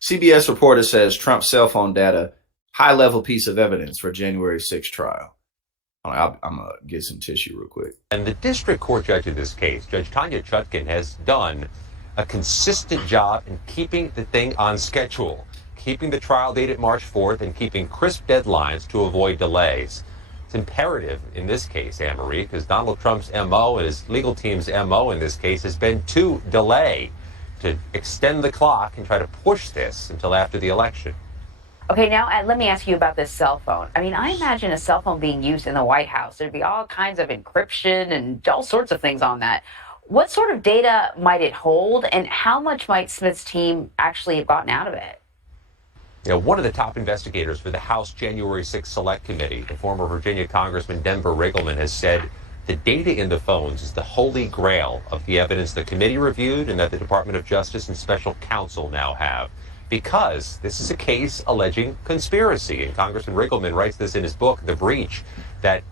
CBS reporter says Trump's cell phone data, high-level piece of evidence for January 6th trial. I'm going to get some tissue real quick. And the district court judge in this case, Judge Tanya Chutkan, has done a consistent job in keeping the thing on schedule, keeping the trial date at March 4th and keeping crisp deadlines to avoid delays. It's imperative in this case, Anne-Marie, because Donald Trump's MO and his legal team's MO in this case has been to delay, to extend the clock and try to push this until after the election. Okay, now let me ask you about this cell phone. I mean, I imagine a cell phone being used in the White House. There'd be all kinds of encryption and all sorts of things on that. What sort of data might it hold, and how much might Smith's team actually have gotten out of it? You know, one of the top investigators for the House January 6th Select Committee, the former Virginia Congressman Denver Riggleman, has said the data in the phones is the holy grail of the evidence the committee reviewed and that the Department of Justice and special counsel now have. Because this is a case alleging conspiracy. And Congressman Riggleman writes this in his book, The Breach, that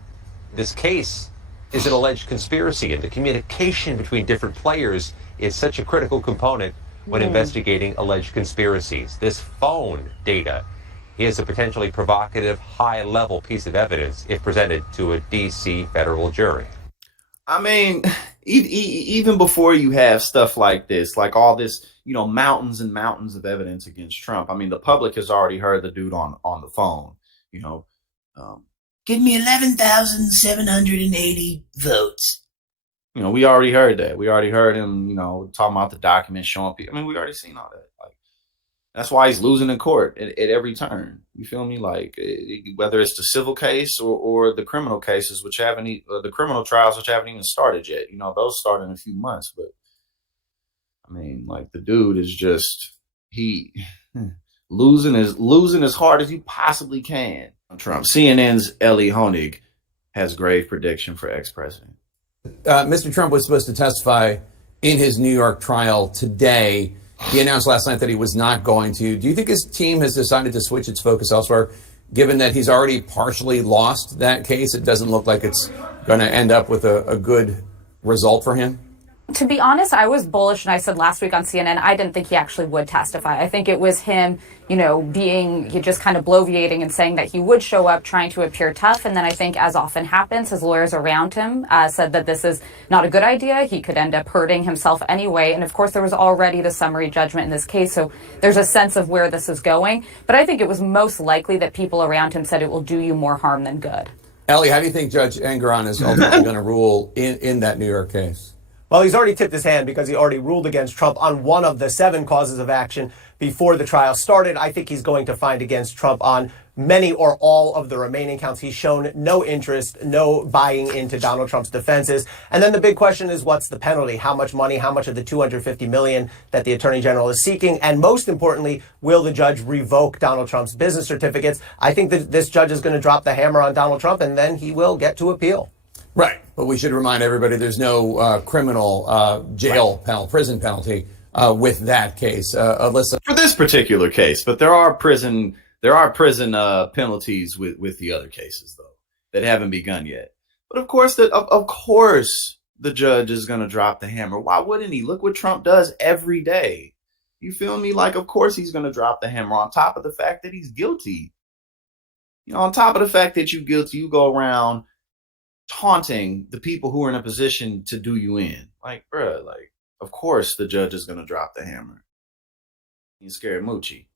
this case is an alleged conspiracy, and the communication between different players is such a critical component when investigating alleged conspiracies. This phone data is a potentially provocative, high-level piece of evidence if presented to a D.C. federal jury. I mean, even before you have stuff like this, like all this, mountains and mountains of evidence against Trump. I mean, the public has already heard the dude on the phone, give me 11,780 votes. We already heard that. We already heard him, talking about the documents showing people. I mean, we already seen all that. Like, that's why he's losing in court at every turn. You feel me? Like, whether it's the civil case or the criminal cases, which the criminal trials, which haven't even started yet. Those start in a few months. But I mean, like, the dude is just losing as hard as you possibly can. Trump. CNN's Ellie Honig has grave prediction for ex-president. Mr. Trump was supposed to testify in his New York trial today. He announced last night that he was not going to. Do you think his team has decided to switch its focus elsewhere, given that he's already partially lost that case? It doesn't look like it's going to end up with a good result for him. To be honest, I was bullish, and I said last week on CNN, I didn't think he actually would testify. I think it was him, being just kind of bloviating and saying that he would show up, trying to appear tough. And then I think, as often happens, his lawyers around him said that this is not a good idea. He could end up hurting himself anyway. And of course, there was already the summary judgment in this case. So there's a sense of where this is going. But I think it was most likely that people around him said it will do you more harm than good. Ellie, how do you think Judge Engoron is ultimately going to rule in that New York case? Well, he's already tipped his hand because he already ruled against Trump on one of the 7 causes of action before the trial started. I think he's going to find against Trump on many or all of the remaining counts. He's shown no interest, no buying into Donald Trump's defenses. And then the big question is, what's the penalty? How much money, how much of the $250 million that the attorney general is seeking? And most importantly, will the judge revoke Donald Trump's business certificates? I think that this judge is going to drop the hammer on Donald Trump, and then he will get to appeal. Right. But we should remind everybody there's no criminal prison penalty with that case. Alyssa. For this particular case, but there are prison penalties with the other cases, though, that haven't begun yet. But of course, the judge is going to drop the hammer. Why wouldn't he? Look what Trump does every day. You feel me? Like, of course he's going to drop the hammer, on top of the fact that he's guilty. On top of the fact that you're guilty, you go around taunting the people who are in a position to do you in. Like, bruh, like, of course the judge is going to drop the hammer. He's scared Moochie.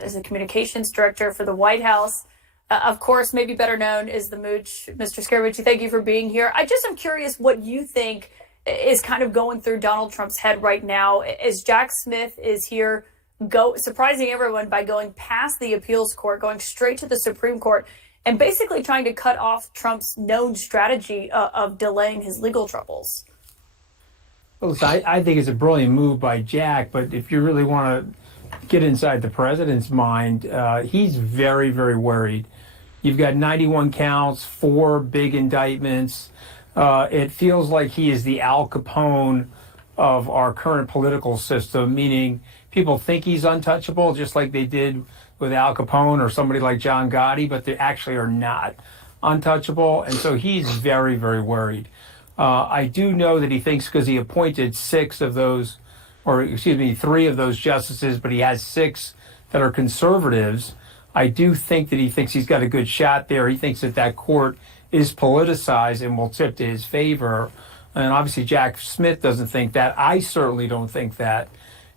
As a communications director for the White House, of course, maybe better known as the Mooch. Mr. Scaramucci, thank you for being here. I just am curious what you think is kind of going through Donald Trump's head right now as Jack Smith is here, surprising everyone by going past the appeals court, going straight to the Supreme Court, and basically trying to cut off Trump's known strategy of delaying his legal troubles. Well, listen, I think it's a brilliant move by Jack, but if you really want to get inside the president's mind, he's very, very worried. You've got 91 counts, 4 big indictments. It feels like he is the Al Capone of our current political system, meaning people think he's untouchable, just like they did with Al Capone or somebody like John Gotti, but they actually are not untouchable. And so he's very, very worried. I do know that he thinks, because he appointed 6 of those or excuse me, 3 of those justices, but he has 6 that are conservatives. I do think that he thinks he's got a good shot there. He thinks that that court is politicized and will tip to his favor. And obviously Jack Smith doesn't think that. I certainly don't think that.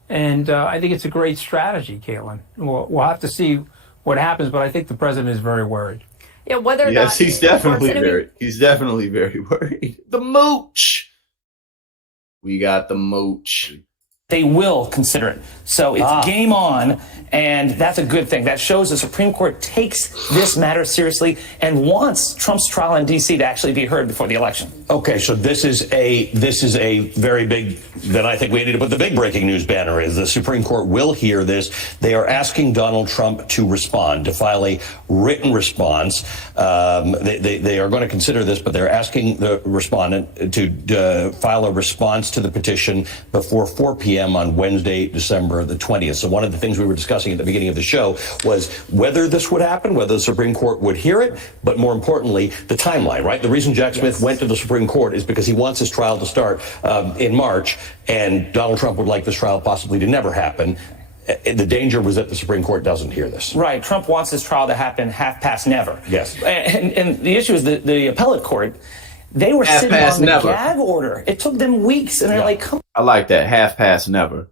And I think it's a great strategy, Caitlin. We'll have to see what happens, but I think the president is very worried. Yeah, whether or Yes, not he's definitely very worried. The Mooch. We got the Mooch. They will consider it. So it's game on, and that's a good thing. That shows the Supreme Court takes this matter seriously and wants Trump's trial in D.C. to actually be heard before the election. Okay, so this is a very big. Then I think we need to put the big breaking news banner is the Supreme Court will hear this. They are asking Donald Trump to respond, to file a written response. They are going to consider this, but they're asking the respondent to file a response to the petition before 4 p.m. on Wednesday, December the 20th. So one of the things we were discussing at the beginning of the show was whether this would happen, whether the Supreme Court would hear it, but more importantly, the timeline, right? The reason Jack Smith went to the Supreme Court is because he wants his trial to start in March, and Donald Trump would like this trial possibly to never happen. The danger was that the Supreme Court doesn't hear this. Right. Trump wants this trial to happen half past never. Yes. And the issue is that the appellate court, they were sitting on the gag order. It took them weeks, and they're like, come on. I like that, half past never.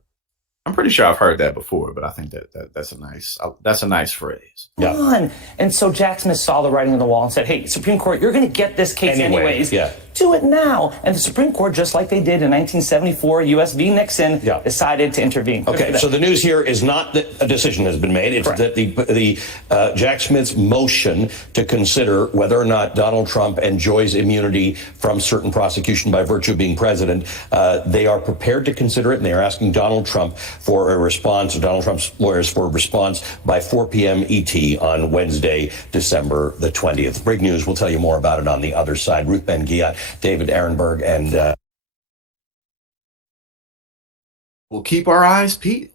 I'm pretty sure I've heard that before, but I think that's a nice phrase. On. And so Jack Smith saw the writing on the wall and said, hey, Supreme Court, you're going to get this case anyways. Yeah. Do it now. And the Supreme Court, just like they did in 1974, U.S. v. Nixon, decided to intervene. Okay, so the news here is not that a decision has been made. It's that the Jack Smith's motion to consider whether or not Donald Trump enjoys immunity from certain prosecution by virtue of being president, they are prepared to consider it, and they are asking Donald Trump for a response, or Donald Trump's lawyers for a response by 4 p.m. ET on Wednesday, December the 20th. Big news. We'll tell you more about it on the other side. Ruth Ben-Ghiat, David Ehrenberg, and we'll keep our eyes peeled.